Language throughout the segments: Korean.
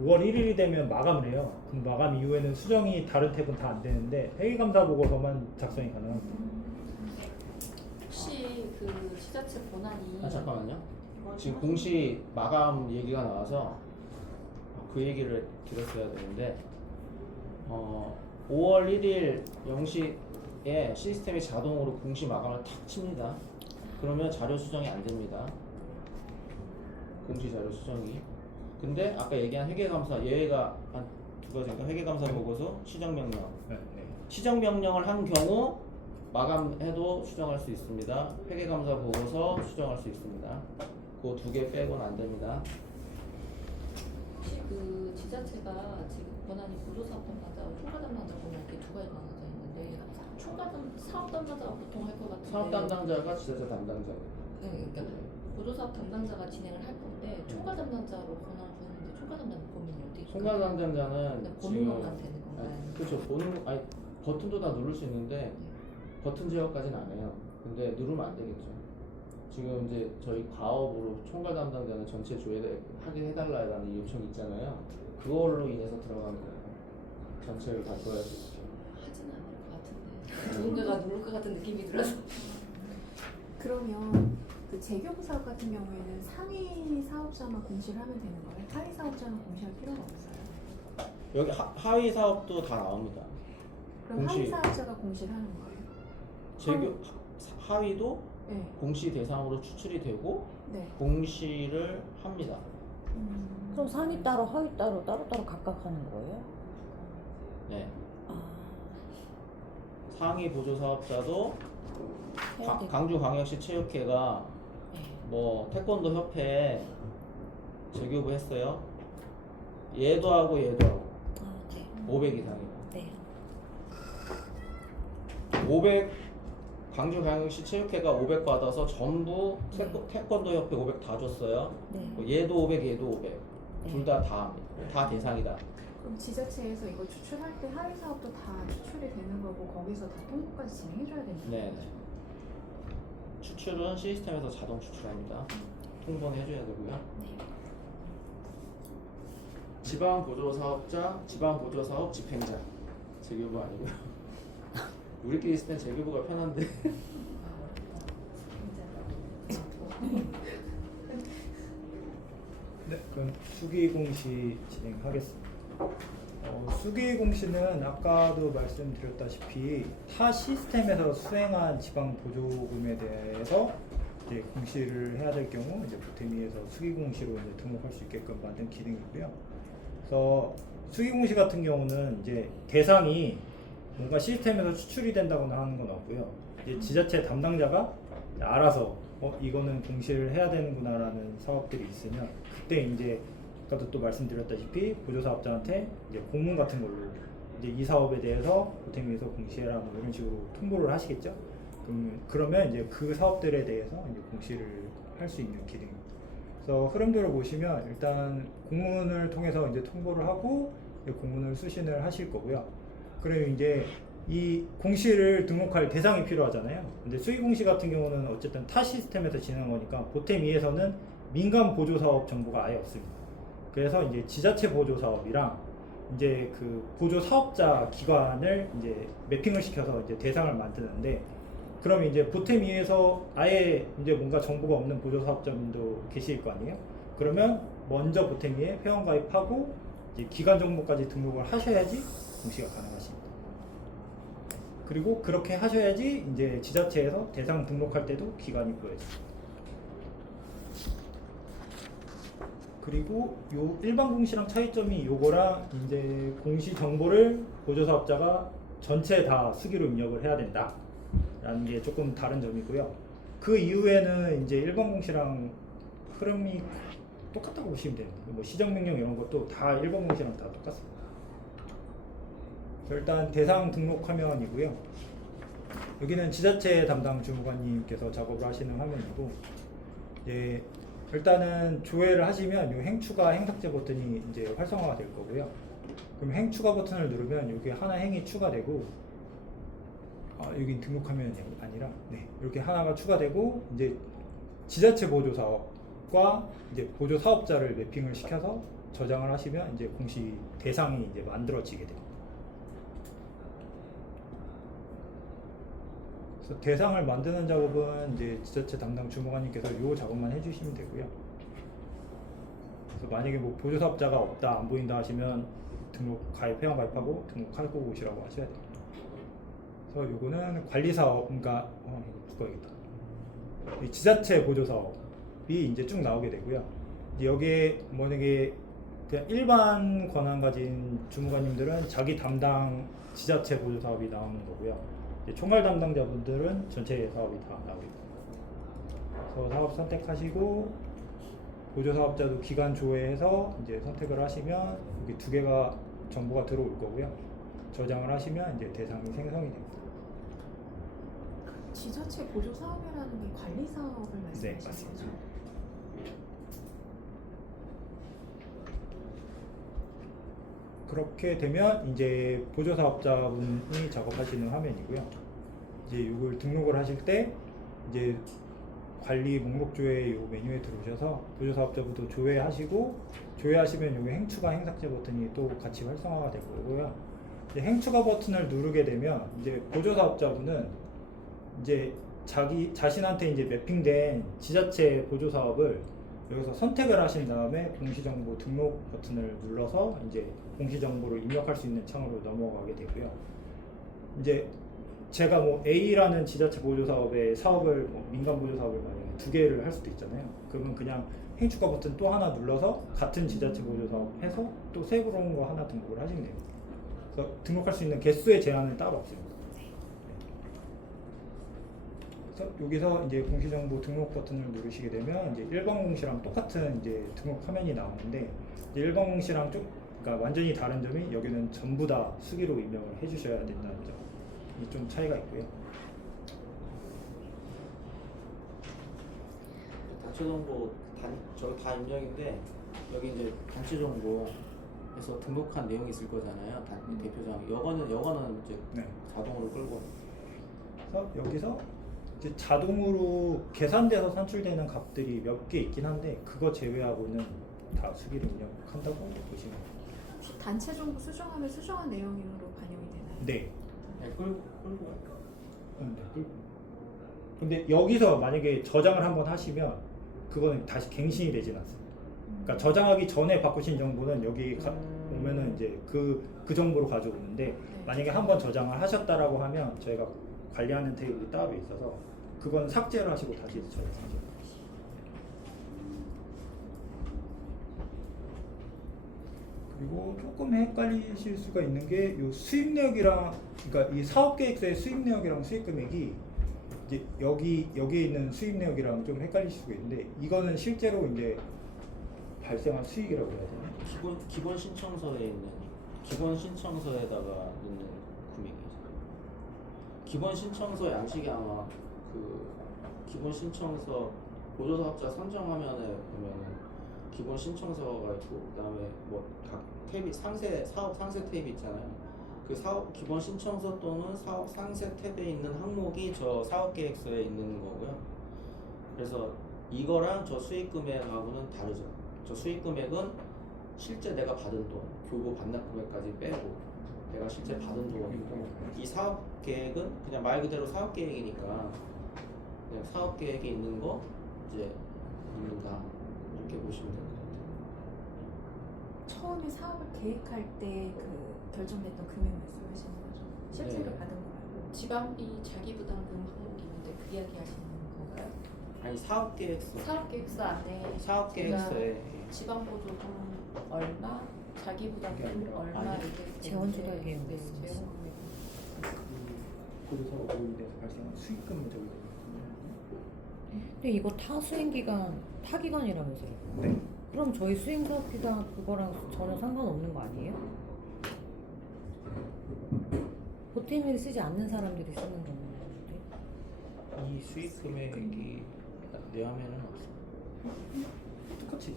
5월 1일이 되면 마감을 해요. 그럼 마감 이후에는 수정이 다른 탭은 다 안 되는데 회계감사 보고서만 작성이 가능합니다. 혹시 그 지자체 권한이 잠깐만요. 지금 공시 마감 얘기가 나와서 그 얘기를 드렸어야 되는데 5월 1일 0시에 시스템이 자동으로 공시 마감을 탁 칩니다. 그러면 자료 수정이 안 됩니다. 공시 자료 수정이. 근데 아까 얘기한 회계감사 예외가 한 두 가지인가? 회계감사 보고서 시정명령. 네. 시정명령을 한 경우 마감해도 수정할 수 있습니다. 회계감사 보고서 수정할 수 있습니다. 그 두 개 빼고는 안 됩니다. 혹시 그 지자체가 지금 권한이 보조사업 담당자하고 총괄 담당자 권한 이렇게 두 가지 나눠져 있는데 사업 담당자가 보통 할 것 같은데 사업 담당자가 지자체 담당자예요. 네, 그러니까 보조사업 담당자가 진행을 할 건데 총괄 담당자로 권한을 주는데 총괄 담당자 범위는 어떻게 있을까요? 총괄 담당자는 보는것만 되는 건가요? 그렇죠. 버튼도 다 누를 수 있는데 버튼 제어까지는 안 해요. 근데 누르면 안 되겠죠. 지금 이제 저희 과업으로 총괄 담당자는 전체 하게 해달라는 요청이 있잖아요. 그걸로 인해서 들어가는 거예요. 전체를 다 줘야 되죠. 하지는 않을 것 같은데 누군가가 누를 것 같은 느낌이 들어서 그러면 그 재교부 사업 같은 경우에는 상위 사업자만 공시를 하면 되는 거예요? 하위 사업자는 공시할 필요가 없어요? 여기 하위 사업도 다 나옵니다. 그럼 공시. 하위 사업자가 공시를 하는 거예요? 하위도 네. 공시 대상으로 추출이 되고 네. 공시를 합니다. 그럼 상위 따로 하위 따로 따로따로 각각 하는 거예요? 네. 아, 상위 보조 사업자도 해야 되겠다. 강주광역시 체육회가 네. 뭐 태권도 협회에 재교부 했어요. 얘도 하고 얘도 하고 아, 네. 500 이상이요. 네. 500 강주광역시 체육회가 500 받아서 전부 태권도 협회 500 다 줬어요. 네. 뭐 얘도 500 얘도 500 네. 둘 다 합니다. 다 대상이다. 그럼 지자체에서 이거 추출할 때 하위 사업도 다 추출이 되는 거고 거기서 다 통보까지 진행해줘야 되는 거예요? 네. 추출은 시스템에서 자동 추출합니다. 통보는 해줘야 되고요. 네. 지방 보조 사업자, 지방 보조 사업 집행자. 재교부 아니고요. 우리끼리 있을 땐 재교부가 편한데. 네, 그럼 수기공시 진행하겠습니다. 수기공시는 아까도 말씀드렸다시피 타 시스템에서 수행한 지방 보조금에 대해서 이제 공시를 해야 될 경우 이제 보태미에서 수기공시로 이제 등록할 수 있게끔 만든 기능이고요. 그래서 수기공시 같은 경우는 이제 대상이 뭔가 시스템에서 추출이 된다거나 하는 건 없고요. 이제 지자체 담당자가 알아서 이거는 공시를 해야 되는구나라는 사업들이 있으면 그때 이제 아까도 또 말씀드렸다시피 보조사업자한테 이제 공문 같은 걸로 이제 이 사업에 대해서 보태미에서 공시해라 뭐 이런 식으로 통보를 하시겠죠. 그러면 이제 그 사업들에 대해서 이제 공시를 할 수 있는 기능입니다. 그래서 흐름도를 보시면 일단 공문을 통해서 이제 통보를 하고 공문을 수신을 하실 거고요. 그리고 이제 이 공시를 등록할 대상이 필요하잖아요. 근데 수의공시 같은 경우는 어쨌든 타 시스템에서 진행한 거니까 보태미에서는 민간 보조 사업 정보가 아예 없습니다. 그래서 이제 지자체 보조 사업이랑 이제 그 보조 사업자 기관을 이제 매핑을 시켜서 이제 대상을 만드는데, 그럼 이제 보태미에서 아예 이제 뭔가 정보가 없는 보조 사업자분도 계실 거 아니에요? 그러면 먼저 보태미에 회원 가입하고 이제 기관 정보까지 등록을 하셔야지 공시가 가능하십니다. 그리고 그렇게 하셔야지 이제 지자체에서 대상 등록할 때도 기간이 보여집니다. 그리고 요 일반 공시랑 차이점이 요거랑 이제 공시 정보를 보조사업자가 전체 다 수기로 입력을 해야 된다 라는 게 조금 다른 점이고요. 그 이후에는 이제 일반 공시랑 흐름이 똑같다고 보시면 됩니다. 뭐 시정명령 이런 것도 다 일반 공시랑 다 똑같습니다. 일단 대상 등록 화면이고요. 여기는 지자체 담당 주무관님께서 작업을 하시는 화면이고, 이제 일단은 조회를 하시면 이 행추가 행삭제 버튼이 이제 활성화가 될 거고요. 그럼 행추가 버튼을 누르면 여기 하나 행이 추가되고, 여기 등록 화면이 아니라 이렇게 하나가 추가되고, 이제 지자체 보조 사업과 이제 보조 사업자를 매핑을 시켜서 저장을 하시면 이제 공시 대상이 이제 만들어지게 됩니다. 그래서 대상을 만드는 작업은 이제 지자체 담당 주무관님께서 이 작업만 해주시면 되고요. 그래서 만약에 뭐 보조사업자가 없다, 안 보인다 하시면 회원 가입하고 등록하고 오시라고 하셔야 됩니다. 그래서 요거는 관리사업, 그러니까 이거 바꿔야겠다. 이 지자체 보조사업이 이제 쭉 나오게 되고요. 이제 여기에 만약에 그냥 일반 권한 가진 주무관님들은 자기 담당 지자체 보조사업이 나오는 거고요. 이제 총괄 담당자분들은 전체 사업이 다 나오게 됩니다. 그래서 사업 선택하시고 보조사업자도 기간 조회해서 이제 선택을 하시면 여기 두 개가 정보가 들어올 거고요. 저장을 하시면 이제 대상이 생성이 됩니다. 지자체 보조 사업이라는 게 관리 사업을 말씀하시는 네, 맞습니다. 거죠? 그렇게 되면 이제 보조사업자분이 작업하시는 화면이고요. 이제 이걸 등록을 하실 때 이제 관리 목록 조회 요 메뉴에 들어오셔서 보조사업자부터 조회하시고 조회하시면 여기 행추가 행삭제 버튼이 또 같이 활성화가 될 거고요. 이제 행추가 버튼을 누르게 되면 이제 보조사업자분은 이제 자신한테 이제 매핑된 지자체 보조사업을 여기서 선택을 하신 다음에 공시정보 등록 버튼을 눌러서 이제 공시정보를 입력할 수 있는 창으로 넘어가게 되고요. 이제 제가 뭐 A라는 지자체 보조사업의 사업을 민간 보조사업을 만약에 두 개를 할 수도 있잖아요. 그러면 그냥 행추가 버튼 또 하나 눌러서 같은 지자체 보조사업 해서 또 새로운 거 하나 등록을 하시면 됩니다. 그래서 등록할 수 있는 개수의 제한은 따로 없습니다. 그래서 여기서 이제 공시정보 등록 버튼을 누르시게 되면 이제 일반 공시랑 똑같은 이제 등록 화면이 나오는데 이제 일반 공시랑 그러니까 완전히 다른 점이 여기는 전부 다 수기로 입력을 해주셔야 된다는 점. 이 좀 차이가 있고요. 단체 정보 저기 다 입력인데 여기 이제 단체 정보에서 등록한 내용이 있을 거잖아요. 대표장. 여거는 이제 네. 자동으로 끌고. 그래서 여기서 이제 자동으로 계산돼서 산출되는 값들이 몇 개 있긴 한데 그거 제외하고는 다 수기로 입력한다고 보시면 됩니다. 혹시 단체 정보 수정하면 수정한 내용으로 반영이 되나요? 네. 끌고 갈까? 네. 근데 여기서 만약에 저장을 한번 하시면 그거는 다시 갱신이 되진 않습니다. 그러니까 저장하기 전에 바꾸신 정보는 여기 오면은 이제 그 정보로 가져오는데 만약에 한번 저장을 하셨다라고 하면 저희가 관리하는 테이블이 따로 있어서 그건 삭제를 하시고 다시 저장하시면 됩니다. 그리고 조금 헷갈리실 수가 있는 게 이 수입 내역이랑 그러니까 이 사업 계획서의 수입 내역이랑 수익 금액이 이제 여기에 있는 수입 내역이랑 좀 헷갈리실 수가 있는데 이거는 실제로 이제 발생한 수익이라고 해야 되나? 기본 신청서에 있는 기본 신청서에다가 넣는 금액이죠. 기본 신청서 양식이 아마 그 기본 신청서 보조사업자 선정 화면에 보면은 기본 신청서가 있고 그다음에 뭐 각 탭이 사업 상세 탭이 있잖아요. 그 사업 기본 신청서 또는 사업 상세 탭에 있는 항목이 저 사업 계획서에 있는 거고요. 그래서 이거랑 저 수익 금액하고는 다르죠. 저 수익 금액은 실제 내가 받은 돈, 교부 반납 금액까지 빼고 내가 실제 받은 돈이고 이 사업 계획은 그냥 말 그대로 사업 계획이니까 그냥 사업 계획에 있는 거 이제 넣는다 이렇게 보시면 됩니다. 처음에 사업을 계획할 때 그 결정됐던 금액 말씀하시는 거죠? 실제로 네. 받은 거 말고. 지방비 자기부담금 항목이 있는데 그 이야기 하시는 건가요? 아니 사업 계획서 사업계획서 안에 사업 계획서에 지방보조금 얼마, 자기부담금 얼마 아니, 이게 재원조달 계획 네, 말씀하시죠. 재원금액. 보조사업으로 인해서 발생한 수익금 저기 근데 이거 타 수행 기간 타 기간이라면서요? 네. 그럼 저희 수행 사업 기간 그거랑 전혀 상관없는 거 아니에요? 보탬을 쓰지 않는 사람들이 쓰는 건데. 이 수익 금액이 내 화면은 없어. 똑같이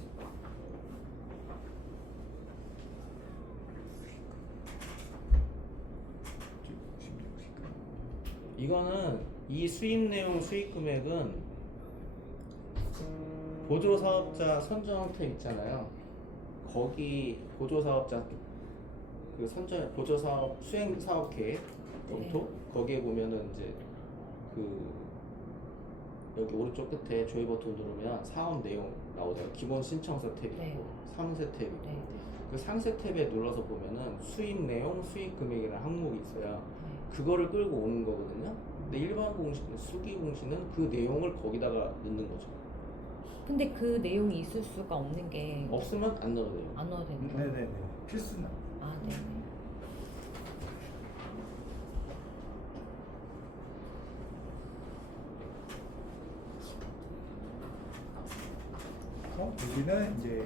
이거는 이 수입 내용 수익 금액은 보조 사업자 선정 탭 있잖아요. 거기 보조사업자 그 선정 보조사업 수행 사업 계획 검토 거기에 보면은 이제 그 여기 오른쪽 끝에 조회 버튼 누르면 사업 내용 나오잖아요. 기본 신청서 탭이 있고 네. 상세 탭이 있고 네. 그 상세 탭에 눌러서 보면은 수입 내용, 수입 금액이라는 항목이 있어요. 네. 그거를 끌고 오는 거거든요. 근데 일반 공시는 수기 공시는 그 내용을 거기다가 넣는 거죠. 근데 그 내용이 있을 수가 없는 게 없으면 안 넣어도 돼요. 안 넣어도 되는 거예요? 네네네. 필수나. 아, 네. 여기는 이제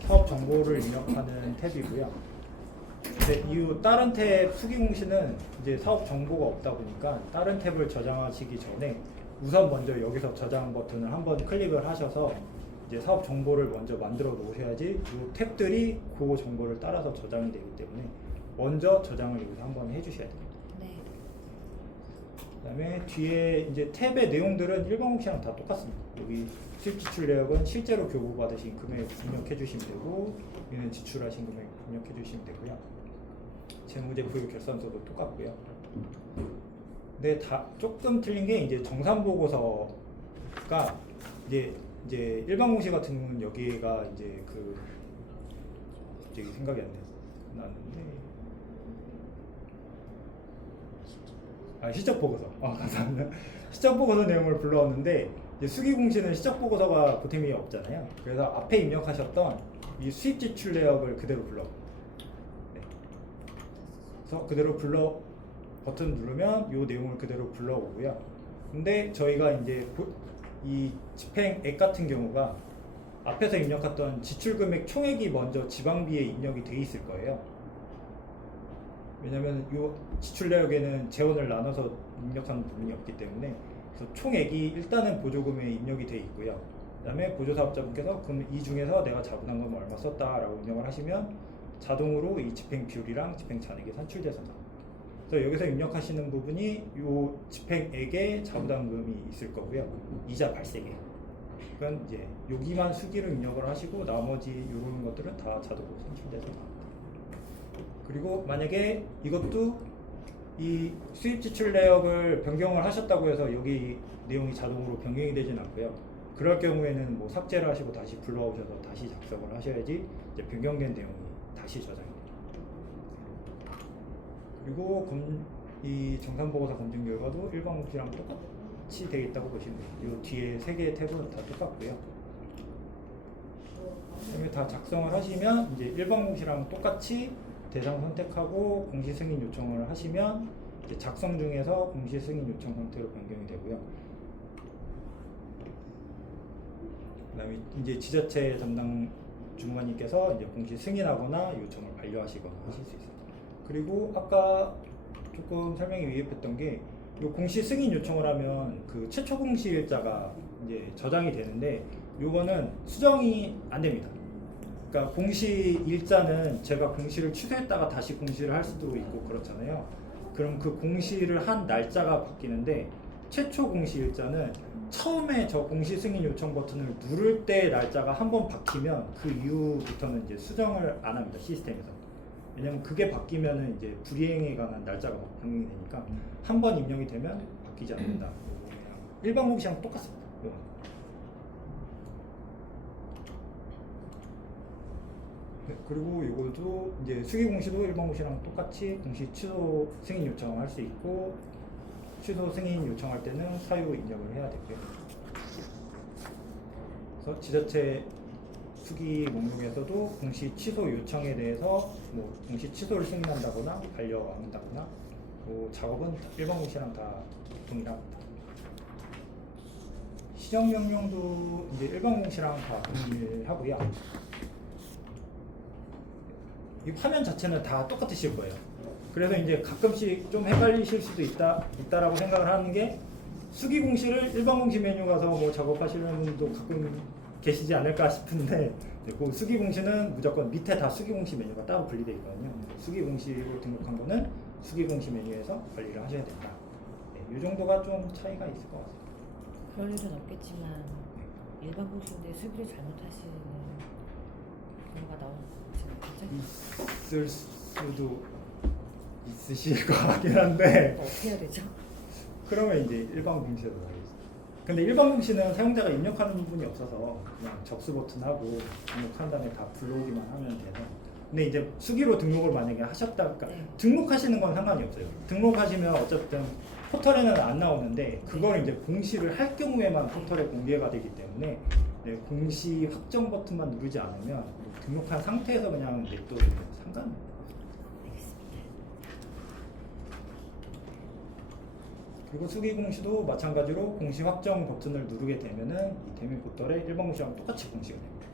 사업 정보를 입력하는 탭이고요. 근데 이후 다른 탭 수기공시는 이제 사업 정보가 없다 보니까 다른 탭을 저장하시기 전에 우선 먼저 여기서 저장 버튼을 한번 클릭을 하셔서 이제 사업 정보를 먼저 만들어 놓으셔야지 이 탭들이 그 정보를 따라서 저장이 되기 때문에 먼저 저장을 여기서 한번 해주셔야 됩니다. 네. 그다음에 뒤에 이제 탭의 내용들은 일반 공시랑 다 똑같습니다. 여기 수입 지출 내역은 실제로 교부 받으신 금액 입력해 주시면 되고, 여기는 지출하신 금액 입력해 주시면 되고요. 재무제 부유 결산서도 똑같고요. 근데 다 조금 틀린 게 이제 정산 보고서가 이제 일반 공시 같은 경우는 여기가 이제 그 갑자기 생각이 안 나는데. 시적 보고서. 감사합니다. 시적 보고서 내용을 불러왔는데 이제 수기 공시는 시적 보고서가 보탬이 없잖아요. 그래서 앞에 입력하셨던 이 수입 지출 내역을 그대로 불러. 네. 그래서 그대로 불러 버튼 누르면 이 내용을 그대로 불러오고요. 근데 저희가 이제 이 집행액 같은 경우가 앞에서 입력했던 지출 금액 총액이 먼저 지방비에 입력이 돼 있을 거예요. 왜냐하면 이 지출 내역에는 재원을 나눠서 입력하는 부분이 없기 때문에 그래서 총액이 일단은 보조금에 입력이 돼 있고요. 그다음에 보조사업자분께서 그럼 이 중에서 내가 자본한금 얼마 썼다라고 입력을 하시면 자동으로 이 집행 비율이랑 집행 잔액이 산출돼서 나옵니다. 그래서 여기서 입력하시는 부분이 이 집행액에 자부담금이 있을 거고요. 이자 발생액. 그러니까 이제 여기만 수기를 입력을 하시고 나머지 이런 것들은 다 자동으로 산출돼서 나옵니다. 그리고 만약에 이것도 이 수입 지출 내역을 변경을 하셨다고 해서 여기 내용이 자동으로 변경이 되진 않고요. 그럴 경우에는 뭐 삭제를 하시고 다시 불러오셔서 다시 작성을 하셔야지 이제 변경된 내용이 다시 저장이 됩니다. 그리고 이 정산보고서 검증 결과도 일반 공시랑 똑같이 되어 있다고 보시면 돼요. 이 뒤에 세 개의 탭은 다 똑같고요. 그다음에 다 작성을 하시면 이제 일반 공시랑 똑같이 대상 선택하고 공시 승인 요청을 하시면 이제 작성 중에서 공시 승인 요청 상태로 변경이 되고요. 그다음에 이제 지자체 담당 주무관님께서 이제 공시 승인하거나 요청을 반려하시거나 하실 수 있습니다. 그리고 아까 조금 설명이 미흡했던 게 이 공시 승인 요청을 하면 그 최초 공시 일자가 이제 저장이 되는데 요거는 수정이 안 됩니다. 그러니까 공시 일자는 제가 공시를 취소했다가 다시 공시를 할 수도 있고 그렇잖아요. 그럼 그 공시를 한 날짜가 바뀌는데 최초 공시 일자는 처음에 저 공시 승인 요청 버튼을 누를 때 날짜가 한번 바뀌면 그 이후부터는 이제 수정을 안 합니다. 시스템에서. 왜냐면 그게 바뀌면은 이제 불이행에 관한 날짜가 변경이 되니까 한 번 입력이 되면 바뀌지 않는다. 일반 공시랑 똑같습니다. 이건. 네, 그리고 이것도 이제 수기 공시도 일반 공시랑 똑같이 공시 취소 승인 요청을 할 수 있고 취소 승인 요청할 때는 사유 입력을 해야 되고요. 그래서 지자체 수기 목록에서도 공시 취소 요청에 대해서 뭐 공시 취소를 승인한다거나 반려 안 한다거나 그 작업은 일반 공시랑 다 동일합니다. 시정명령도 이제 일반 공시랑 다 동일하고요. 이 화면 자체는 다 똑같으실 거예요. 그래서 이제 가끔씩 좀 헷갈리실 수도 있다라고 생각을 하는 게 수기 공시를 일반 공시 메뉴 가서 뭐 작업하시는 분도 가끔 계시지 않을까 싶은데 그 수기 공시는 무조건 밑에 다 수기 공시 메뉴가 따로 분리되어 있거든요. 수기 공시로 등록한 거는 수기 공시 메뉴에서 관리를 하셔야 된다. 이 정도가 좀 차이가 있을 것 같습니다. 그럴 일은 없겠지만 일반 공시인데 수비를 잘못하시는 있을 수도 있으실 것 같긴 한데 어떻게 해야 되죠? 그러면 이제 일반 공시로 가겠습니다. 근데 일반 공시는 사용자가 입력하는 부분이 없어서 그냥 접수 버튼하고 등록한 다음에 다 불러오기만 하면 돼서. 근데 이제 수기로 등록을 만약에 하셨다, 그러니까 네. 등록하시는 건 상관이 없어요. 등록하시면 어쨌든 포털에는 안 나오는데 그걸 이제 공시를 할 경우에만 포털에 공개가 되기 때문에 네, 공시 확정 버튼만 누르지 않으면 등록한 상태에서 그냥 냅둬도 상관없어요. 그리고 수기 공시도 마찬가지로 공시 확정 버튼을 누르게 되면은 이 대면 포털에 일반 공시랑 똑같이 공시가 됩니다.